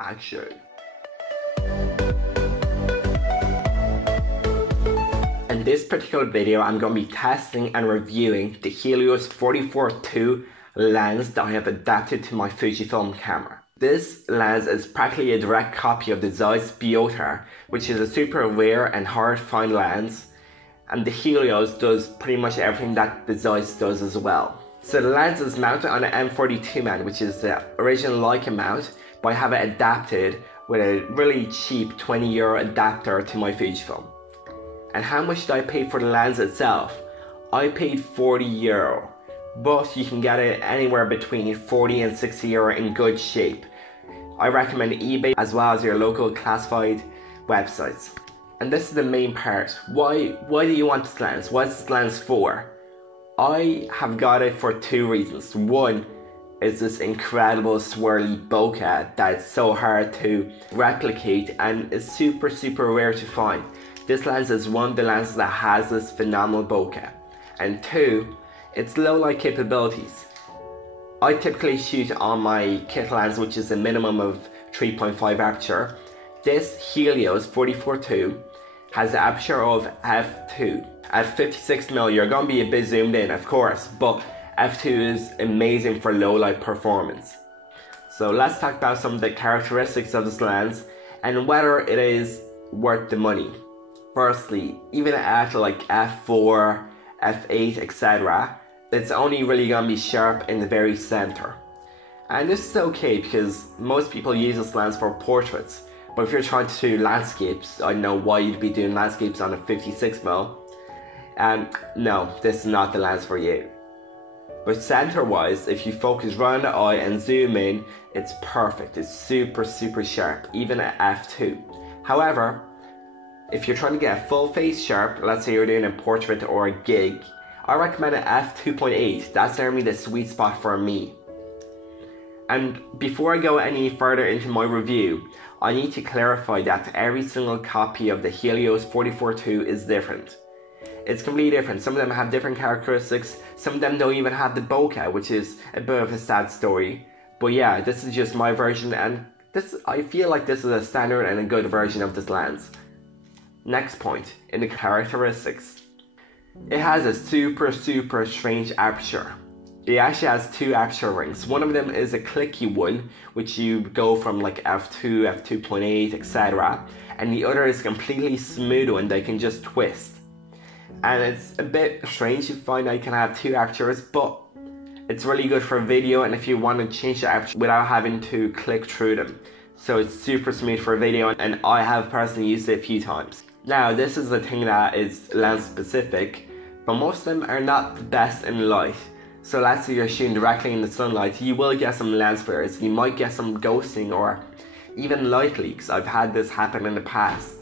action. In this particular video, I'm going to be testing and reviewing the Helios 44-2 lens that I have adapted to my Fujifilm camera. This lens is practically a direct copy of the Zeiss bokeh, which is a super rare and hard to find lens, and the Helios does pretty much everything that the Zeiss does as well. So the lens is mounted on an M42 mount, which is the original Leica mount, but I have it adapted with a really cheap €20 adapter to my Fujifilm. And how much did I pay for the lens itself? I paid €40, but you can get it anywhere between €40 and €60 in good shape. I recommend eBay as well as your local classified websites. And this is the main part. Why do you want this lens? What's this lens for? I have got it for two reasons. One is this incredible swirly bokeh that's so hard to replicate and is super rare to find. This lens is one of the lenses that has this phenomenal bokeh. And two, its low light capabilities. I typically shoot on my kit lens, which is a minimum of 3.5 aperture. This Helios 44-2 has the aperture of f2. At 56mm, you're going to be a bit zoomed in, of course, but f2 is amazing for low light performance. So let's talk about some of the characteristics of this lens and whether it is worth the money. Firstly, even at like f4, f8, etc., it's only really going to be sharp in the very center. And this is okay because most people use this lens for portraits. But if you're trying to do landscapes, I don't know why you'd be doing landscapes on a 56mm. No, this is not the lens for you. But center wise, if you focus right on the eye and zoom in, it's perfect. It's super sharp, even at f2. However, if you're trying to get a full face sharp, let's say you're doing a portrait or a gig, I recommend an f2.8. That's generally the sweet spot for me. And before I go any further into my review, I need to clarify that every single copy of the Helios 44-2 is different. It's completely different. Some of them have different characteristics, some of them don't even have the bokeh, which is a bit of a sad story. But yeah, this is just my version, and I feel like this is a standard and a good version of this lens. Next point, in the characteristics. It has a super strange aperture. It actually has two aperture rings. One of them is a clicky one, which you go from like f2, f2.8, etc. And the other is completely smooth one that can just twist. And it's a bit strange to find that you can have two apertures, but it's really good for video and if you want to change the aperture without having to click through them. So it's super smooth for video, and I have personally used it a few times. Now, this is the thing that is lens specific, but most of them are not the best in light. So let's say you're shooting directly in the sunlight, you will get some lens flares, you might get some ghosting or even light leaks. I've had this happen in the past.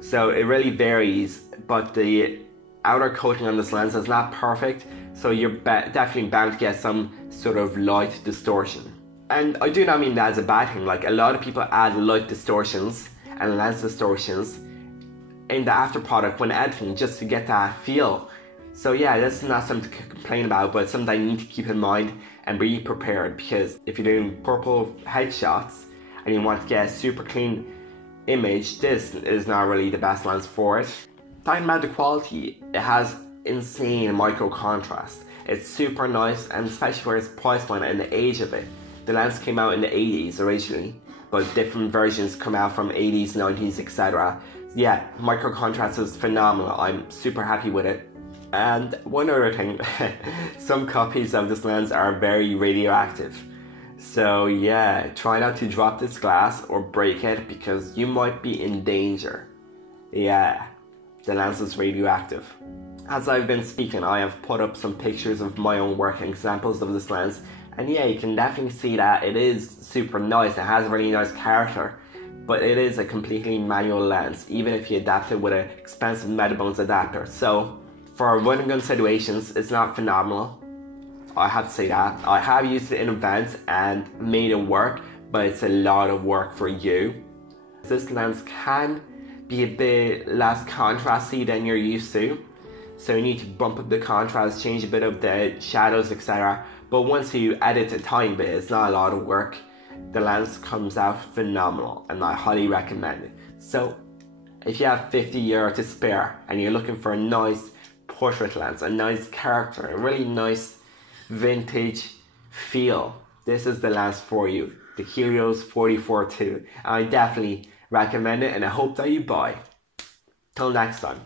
So it really varies, but the outer coating on this lens is not perfect, so you're definitely bound to get some sort of light distortion. And I do not mean that as a bad thing. Like, a lot of people add light distortions and lens distortions in the after product when editing just to get that feel. So yeah, this is not something to complain about, but it's something that you need to keep in mind and be prepared, because if you're doing purple headshots and you want to get a super clean image, this is not really the best lens for it. Talking about the quality, it has insane micro contrast. It's super nice, and especially for its price point and the age of it. The lens came out in the 80s originally, but different versions come out from 80s, 90s, etc. Yeah, micro contrast is phenomenal. I'm super happy with it. And one other thing, some copies of this lens are very radioactive. So yeah, try not to drop this glass or break it because you might be in danger. Yeah, the lens is radioactive. As I've been speaking, I have put up some pictures of my own work and examples of this lens. And yeah, you can definitely see that it is super nice. It has a really nice character. But it is a completely manual lens, even if you adapt it with an expensive Metabones adapter. So for run and gun situations, it's not phenomenal. I have to say that. I have used it in events and made it work, but it's a lot of work for you. This lens can be a bit less contrasty than you're used to. So you need to bump up the contrast, change a bit of the shadows, etc. But once you edit a tiny bit, it's not a lot of work. the lens comes out phenomenal and I highly recommend it. So if you have €50 to spare and you're looking for a nice portrait lens, a nice character, a really nice vintage feel, this is the lens for you, the Helios 44-2. I definitely recommend it and I hope that you buy. Till next time.